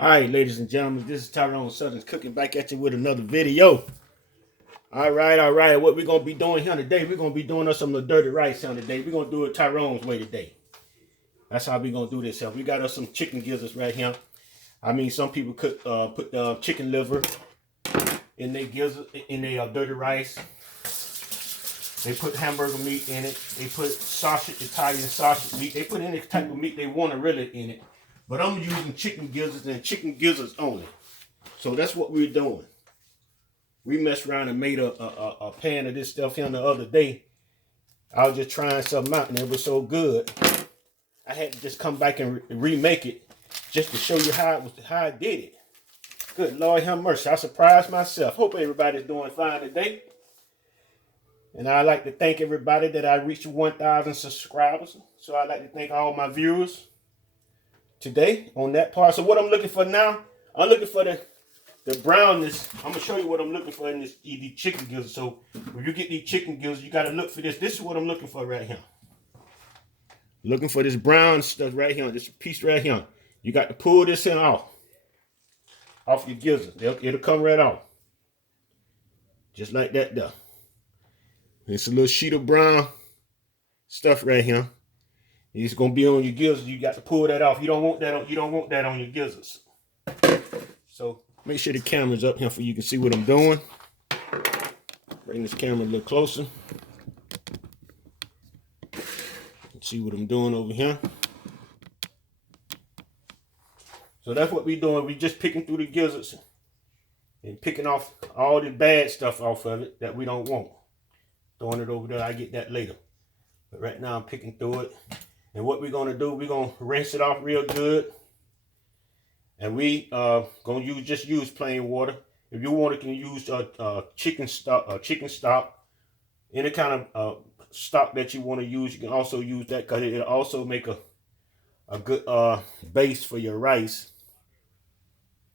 All right, ladies and gentlemen, this is Tyrone Southern's cooking back at you with another video. All right. What we're going to be doing here today, we're going to be doing us some of the dirty rice here today. We're going to do it Tyrone's way today. That's how we're going to do this here. We got us some chicken gizzards right here. I mean, some people could put the chicken liver in their gizzard, in their dirty rice. They put hamburger meat in it. They put sausage, Italian sausage meat. They put any type of meat they want to really in it. But I'm using chicken gizzards and chicken gizzards only. So that's what we're doing. We messed around and made a pan of this stuff here the other day. I was just trying something out and it was so good. I had to just come back and remake it just to show you how I did it. Good Lord have mercy. I surprised myself. Hope everybody's doing fine today. And I'd like to thank everybody that I reached 1,000 subscribers. So I'd like to thank all my viewers today on that part. So what I'm looking for now, I'm looking for the brownness. I'm going to show you what I'm looking for in these chicken gizzards. So when you get these chicken gizzards, you got to look for this. This is what I'm looking for right here. Looking for this brown stuff right here, this piece right here. You got to pull this in off your gizzards. It'll come right off. Just like that there. It's a little sheet of brown stuff right here. It's gonna be on your gizzards. You got to pull that off. You don't want that on your gizzards. So make sure the camera's up here so you can see what I'm doing. Bring this camera a little closer. See what I'm doing over here. So that's what we're doing. We're just picking through the gizzards and picking off all the bad stuff off of it that we don't want. Throwing it over there, I get that later. But right now I'm picking through it. And what we're gonna do, we're gonna rinse it off real good. And we gonna use plain water. If you want, you can use chicken stock, any kind of stock that you want to use. You can also use that because it'll also make a good base for your rice.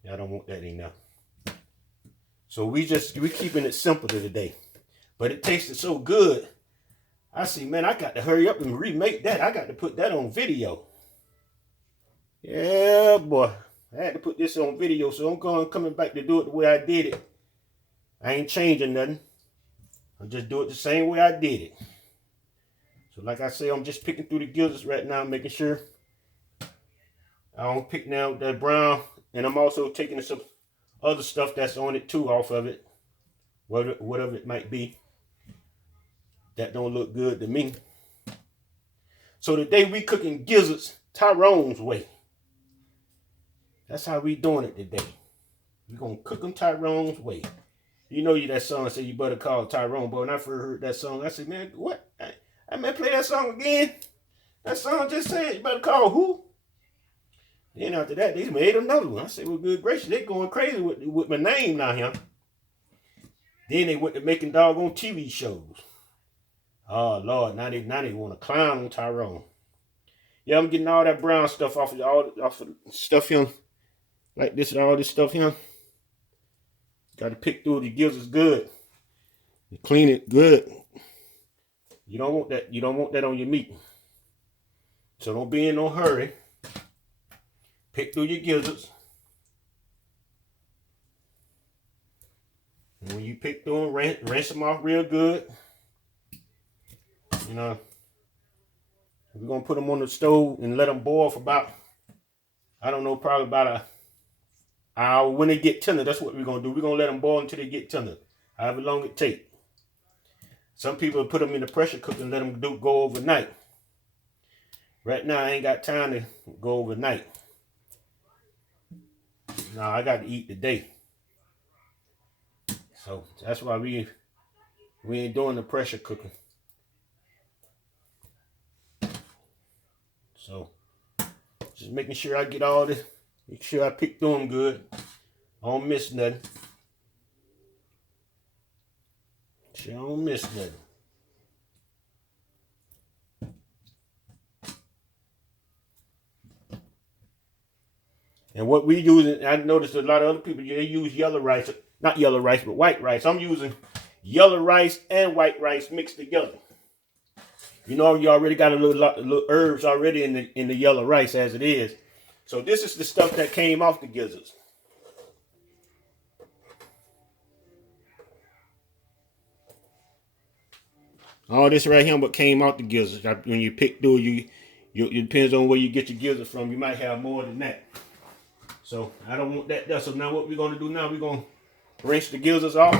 Yeah, I don't want that in there. So we keeping it simple today. But it tasted so good. I see, man, I got to hurry up and remake that. I got to put that on video. Yeah, boy. I had to put this on video, so I'm coming back to do it the way I did it. I ain't changing nothing. I'll just do it the same way I did it. So like I say, I'm just picking through the gizzards right now, making sure I don't pick now that brown. And I'm also taking some other stuff that's on it too off of it. Whatever it might be. That don't look good to me. So today we cooking gizzards Tyrone's way. That's how we doing it today. We're going to cook them Tyrone's way. You know that song said you better call Tyrone. But when I first heard that song, I said, man, what? I may play that song again. That song just said you better call who? Then after that, they made another one. I said, well, good gracious, they going crazy with my name now here. Then they went to making doggone TV shows. Oh, Lord, now they want to clown on Tyrone. Yeah, I'm getting all that brown stuff off of stuff here. Like this and all this stuff here. Got to pick through the gizzards good. You clean it good. You don't want that. You don't want that on your meat. So don't be in no hurry. Pick through your gizzards. And when you pick through them, rinse them off real good. You know, we're going to put them on the stove and let them boil for about, I don't know, probably about an hour. When they get tender, that's what we're going to do. We're going to let them boil until they get tender, however long it takes. Some people put them in the pressure cooker and let them go overnight. Right now, I ain't got time to go overnight. Now, I got to eat today. So, that's why we ain't doing the pressure cooking. So, just making sure I get all this, make sure I pick through them good. I don't miss nothing. Sure, I don't miss nothing. And what we use, I noticed a lot of other people, they use yellow rice, not yellow rice, but white rice. I'm using yellow rice and white rice mixed together. You know, you already got a little herbs already in the yellow rice as it is. So this is the stuff that came off the gizzards. All this right here, what came out the gizzards. When you pick through, it depends on where you get your gizzards from. You might have more than that. So I don't want that there. So now what we're gonna do now? We're gonna rinse the gizzards off.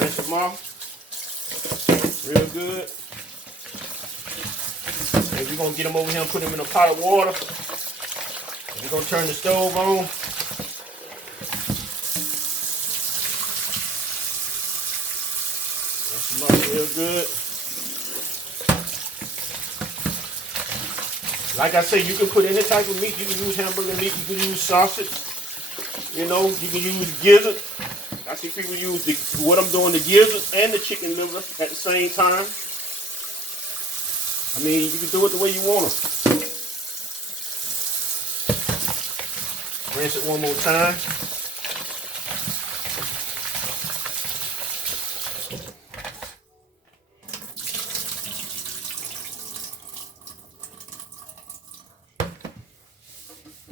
Rinse them off real good. And we're gonna get them over here and put them in a pot of water. We're gonna turn the stove on. Rinse them off real good. Like I say, you can put any type of meat. You can use hamburger meat. You can use sausage. You know, you can use gizzard. I see people use what I'm doing, the gizzard and the chicken liver at the same time. I mean, you can do it the way you want them. Rinse it one more time.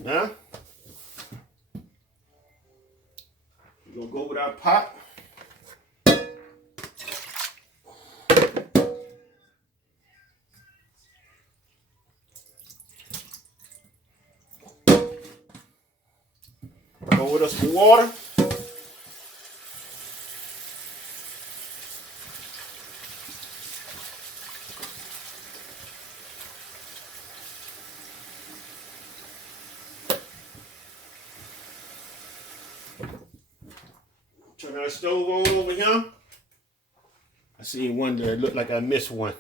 Now, we're going to go with our pot. Go with us some water. Turn our stove on over here. I see one that looked like I missed one.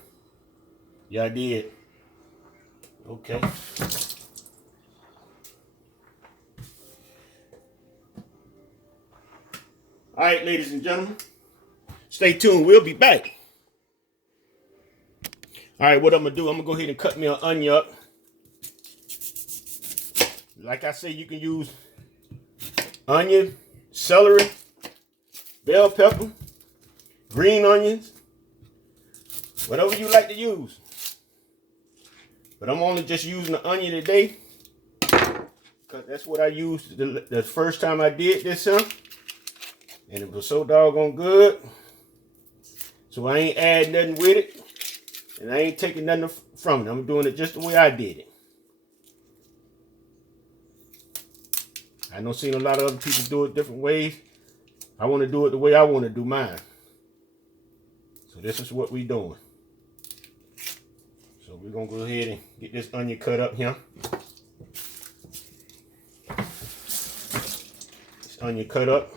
Yeah, I did. Okay. All right, ladies and gentlemen, stay tuned. We'll be back. All right, what I'm going to do, I'm going to go ahead and cut me an onion up. Like I say, you can use onion, celery, bell pepper, green onions, whatever you like to use. But I'm only just using the onion today because that's what I used the first time I did this, and it was so doggone good. So I ain't adding nothing with it, and I ain't taking nothing from it. I'm doing it just the way I did it. I know seen a lot of other people do it different ways. I want to do it the way I want to do mine. So this is what we doing. So we're going to go ahead and get this onion cut up here. This onion cut up.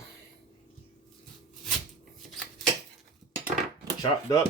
Chopped up.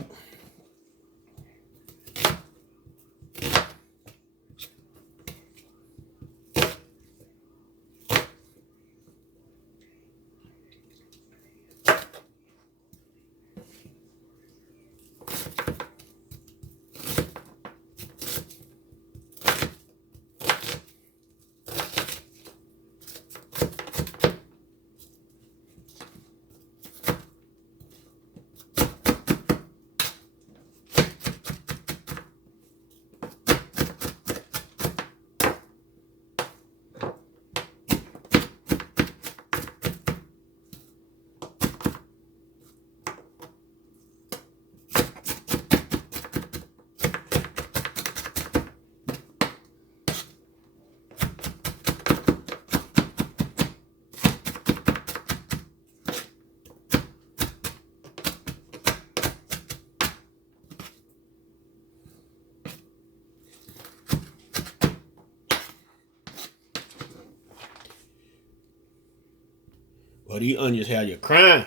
Well, these onions have you crying.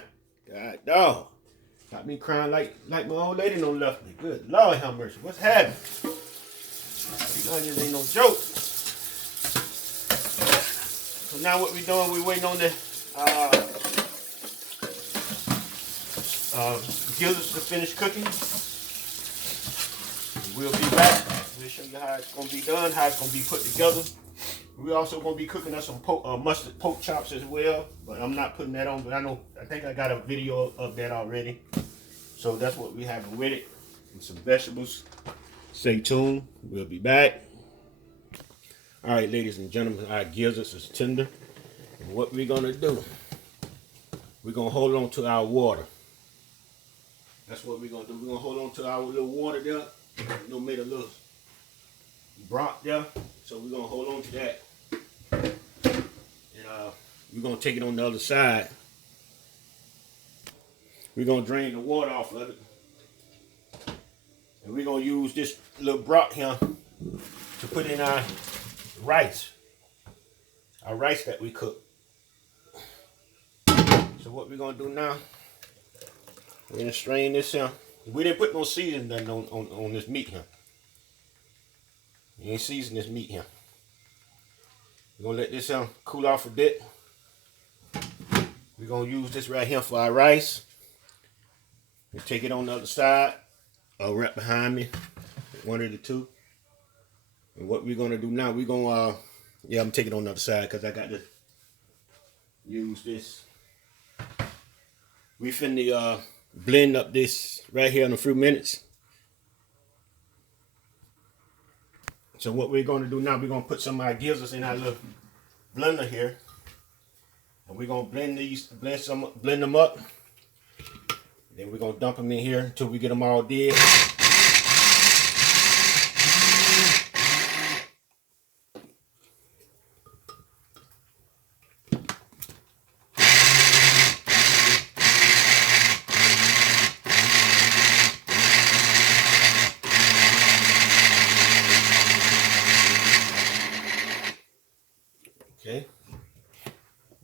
God dog. Got me crying like my old lady done left me. Good Lord have mercy. What's happening? These onions ain't no joke. So now what we doing, we waiting on the gizzards to finish cooking. We'll be back. We'll show you how it's going to be done, how it's going to be put together. We're also going to be cooking us some mustard pork chops as well, but I'm not putting that on, but I think I got a video of that already. So that's what we have with it. And some vegetables, Stay tuned. We'll be back. All right, ladies and gentlemen, our gizzards is tender. And what we're going to do, we're going to hold on to our water. That's what we're going to do. We're going to hold on to our little water there. You know, made a little broth there. So we're going to hold on to that. And we're going to take it on the other side. We're going to drain the water off of it. And we're going to use this little broth here to put in our rice. Our rice that we cook. So what we're going to do now, we're going to strain this here. We didn't put no seasoning on this meat here. You ain't season this meat here. We're going to let this here cool off a bit. We're going to use this right here for our rice. We take it on the other side. Or right behind me. One of the two. And what we're going to do now, we're going to, yeah, I'm taking it on the other side because I got to use this. We finna blend up this right here in a few minutes. So what we're going to do now, we're going to put some of our gizzards in our little blender here. And we're going to blend them up. Then we're going to dump them in here until we get them all dead. Okay,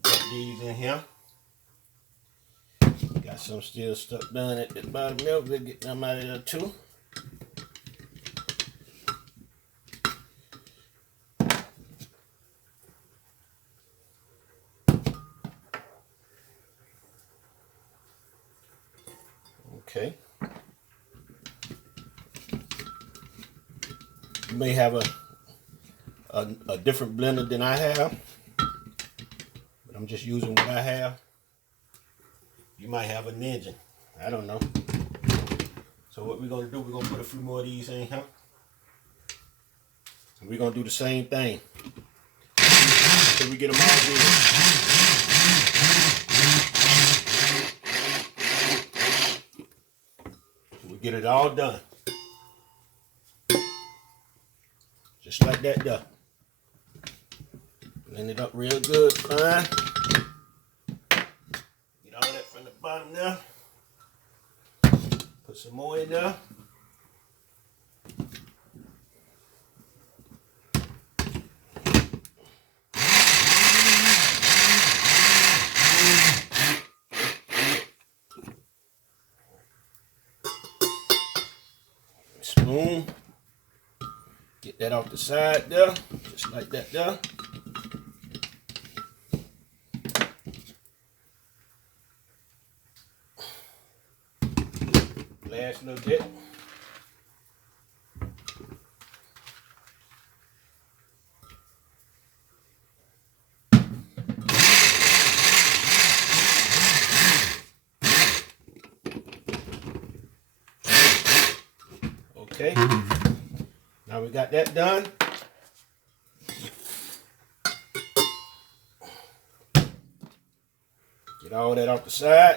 put these in here. Got some still stuck down at the bottom there. We'll get them out of there too. Okay. You may have a different blender than I have, but I'm just using what I have. You might have a ninja. I don't know. So what we're going to do, we're going to put a few more of these in here. And we're going to do the same thing until we get them all good. So we get it all done. Just like that there. Blend it up real good, fine. Get all that from the bottom there. Put some more in there. Spoon. Get that off the side there, just like that there. Last little bit. Okay. Now we got that done. Get all that off the side.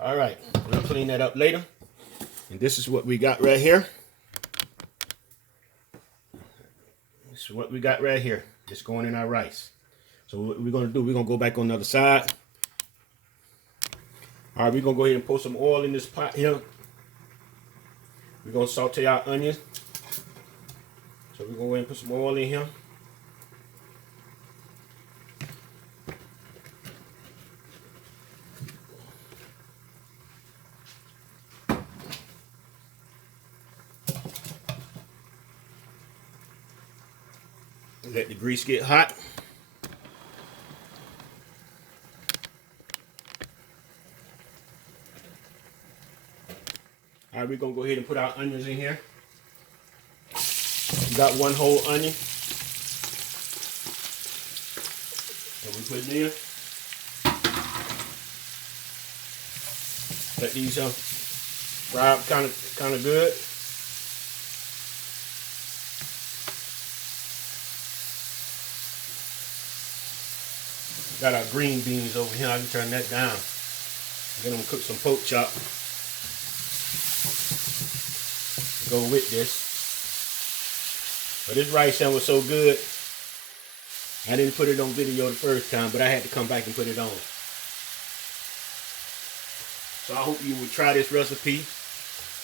All right, we'll clean that up later. And this is what we got right here. This is what we got right here. It's going in our rice. So what we're gonna do, we're gonna go back on the other side. All right, we're gonna go ahead and pour some oil in this pot here. We're gonna saute our onions. So we're gonna go ahead and put some oil in here. Let the grease get hot. All right, we're gonna go ahead and put our onions in here. We got one whole onion. So we put in there. Let these fry up kind of good. Got our green beans over here. I can turn that down. Then I'm gonna cook some pork chop. Go with this. But this rice was so good, I didn't put it on video the first time, but I had to come back and put it on. So I hope you will try this recipe.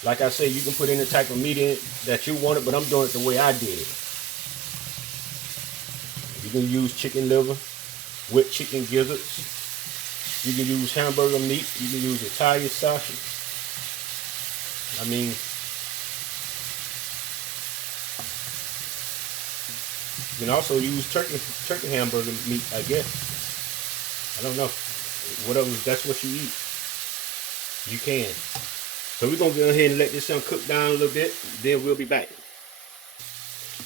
Like I said, you can put any type of meat in it that you want it, but I'm doing it the way I did it. You can use chicken liver with chicken gizzards. You can use hamburger meat. You can use Italian sausage. I mean, you can also use turkey hamburger meat, I guess. I don't know. Whatever, that's what you eat. You can. So we're gonna go ahead and let this cook down a little bit. Then we'll be back.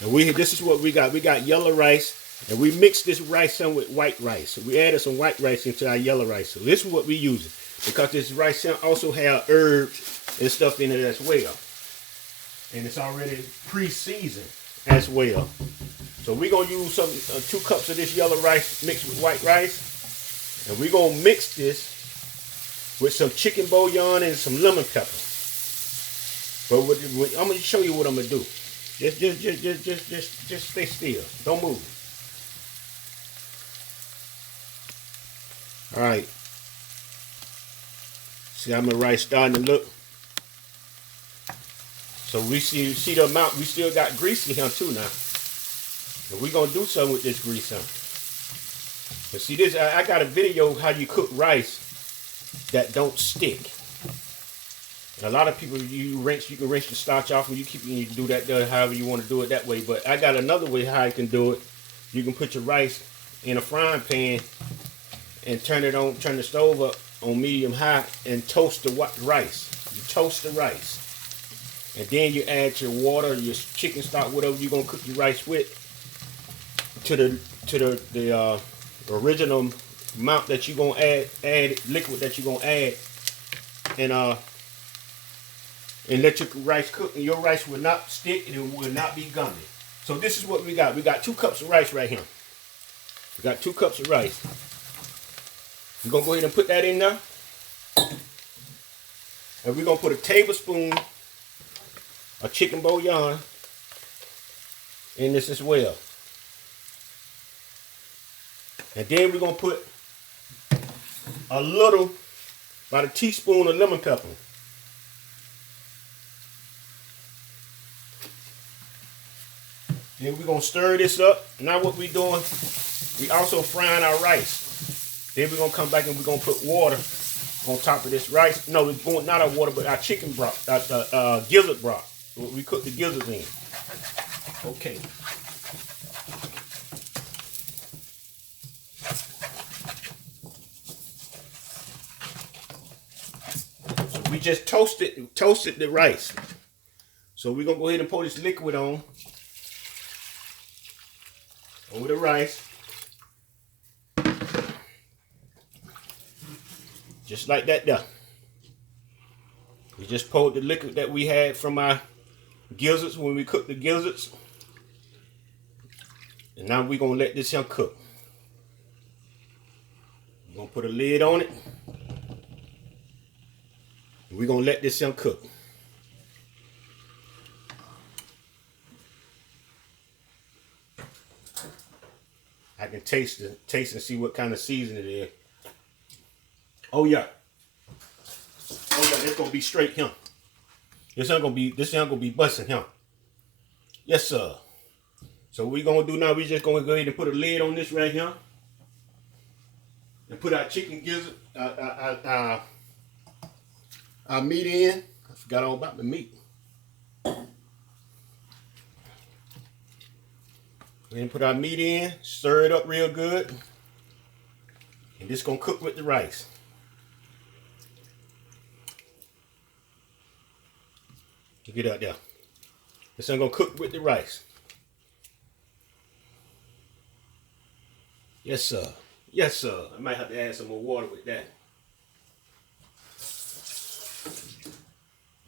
And this is what we got. We got yellow rice, and we mixed this rice with white rice. So we added some white rice into our yellow rice. So this is what we use, because this rice also has herbs and stuff in it as well, and it's already pre-seasoned as well. So we're gonna use 2 cups of this yellow rice mixed with white rice, and we're gonna mix this with some chicken bouillon and some lemon pepper. But I'm gonna show you what I'm gonna do. Just stay still. Don't move. All right. See how my rice starting to look. So we see the amount. We still got grease in here too now. And we're gonna do something with this grease on. But see this, I got a video how you cook rice that don't stick. And a lot of people you can rinse the starch off, and you can do that however you want to do it that way. But I got another way how you can do it. You can put your rice in a frying pan and turn the stove up on medium high and toast the rice. You toast the rice. And then you add your water, your chicken stock, whatever you're gonna cook your rice with, to the original amount that you're gonna add liquid that you're gonna add, and let your rice cook, and your rice will not stick and it will not be gummy. So this is what we got. We got 2 cups of rice right here. We got 2 cups of rice. We're gonna go ahead and put that in there, and we're gonna put a tablespoon of chicken bouillon in this as well. And then we're gonna put about a teaspoon of lemon pepper. Then we're gonna stir this up. Now what we're doing, we also frying our rice. Then we're gonna come back and we're gonna put water on top of this rice. No, it's going not our water, but our chicken broth, gizzard broth. We cook the gizzards in. Okay. So we just toasted the rice. So we're gonna go ahead and pour this liquid on over the rice. Just like that there. We just poured the liquid that we had from our gizzards when we cooked the gizzards. And now we're gonna let this here cook. We're gonna put a lid on it. And we're gonna let this here cook. I can taste and see what kind of seasoning it is. Oh yeah. Oh yeah, it's gonna be straight here. This ain't gonna be busting here. Yes, sir. So what we're gonna do now, we just gonna go ahead and put a lid on this right here. And put our chicken gizzard, our meat in. I forgot all about the meat. And put our meat in, stir it up real good. And this gonna cook with the rice. Get out there. This ain't gonna cook with the rice. Yes, sir. Yes, sir. I might have to add some more water with that.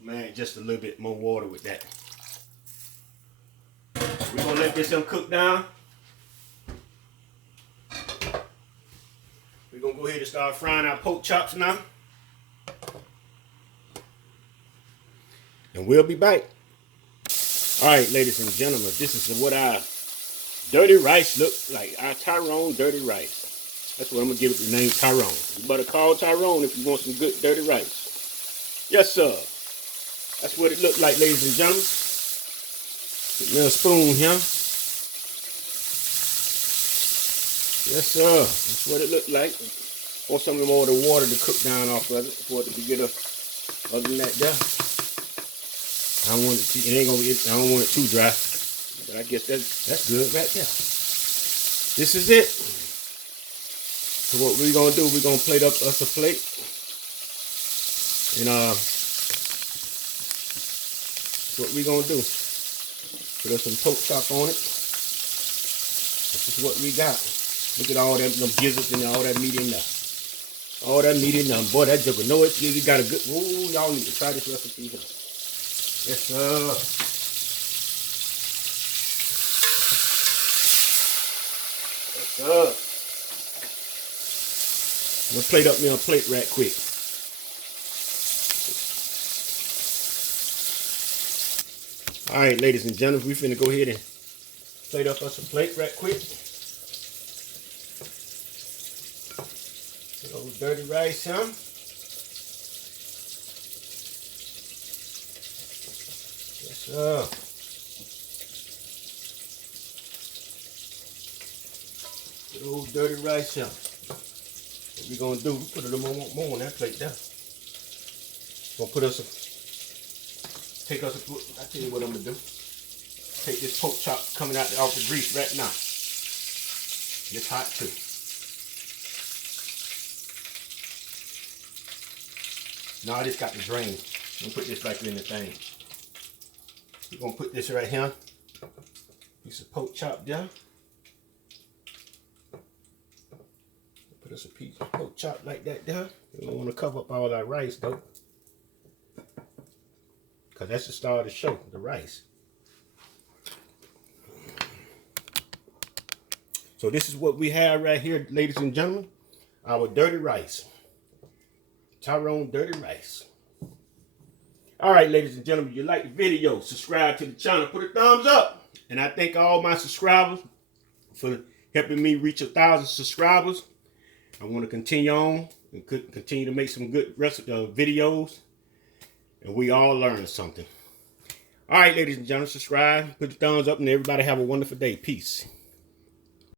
Man, just a little bit more water with that. We're gonna let this cook down. We're gonna go ahead and start frying our pork chops now. And we'll be back. Alright, ladies and gentlemen, this is what our dirty rice looks like. Our Tyrone dirty rice. That's what I'm gonna give it the name Tyrone. You better call Tyrone if you want some good dirty rice. Yes, sir. That's what it looked like, ladies and gentlemen. Get me a spoon here. Yes, sir. That's what it looked like. Want some more of the water to cook down off of it for it to get up. Other than that, there. I don't want I don't want it too dry. But I guess that's good right there. This is it. So what we're gonna do, we're gonna plate up us a plate. And what we gonna do, put us some pork chop on it. This is what we got. Look at all them gizzards and all that meat in there. All that meat in there. Boy, that joker know it. You got a good, ooh, y'all need to try this recipe here. Yes, sir. Yes, sir. I'm gonna plate up me a plate right quick. Alright, ladies and gentlemen, we finna go ahead and plate up us a plate right quick. Those dirty rice, huh? Yes, sir. Good old dirty rice, huh? What we gonna do? We put a little more on that plate there. Gonna put us a. Take us a, I tell you what I'm gonna do. Take this pork chop coming out off the grease right now. It's hot too. Now I just got the drain. I'm gonna put this back in the thing. We're gonna put this right here. Piece of pork chop there. Put us a piece of pork chop like that there. We don't want to cover up all our rice though. Because that's the star of the show, the rice. So this is what we have right here, ladies and gentlemen. Our dirty rice. Tyrone dirty rice. All right, ladies and gentlemen, if you like the video, subscribe to the channel, put a thumbs up. And I thank all my subscribers for helping me reach 1,000 subscribers. I want to continue on and continue to make some good videos. And we all learn something. All right, ladies and gentlemen, subscribe, put the thumbs up, and everybody have a wonderful day. Peace.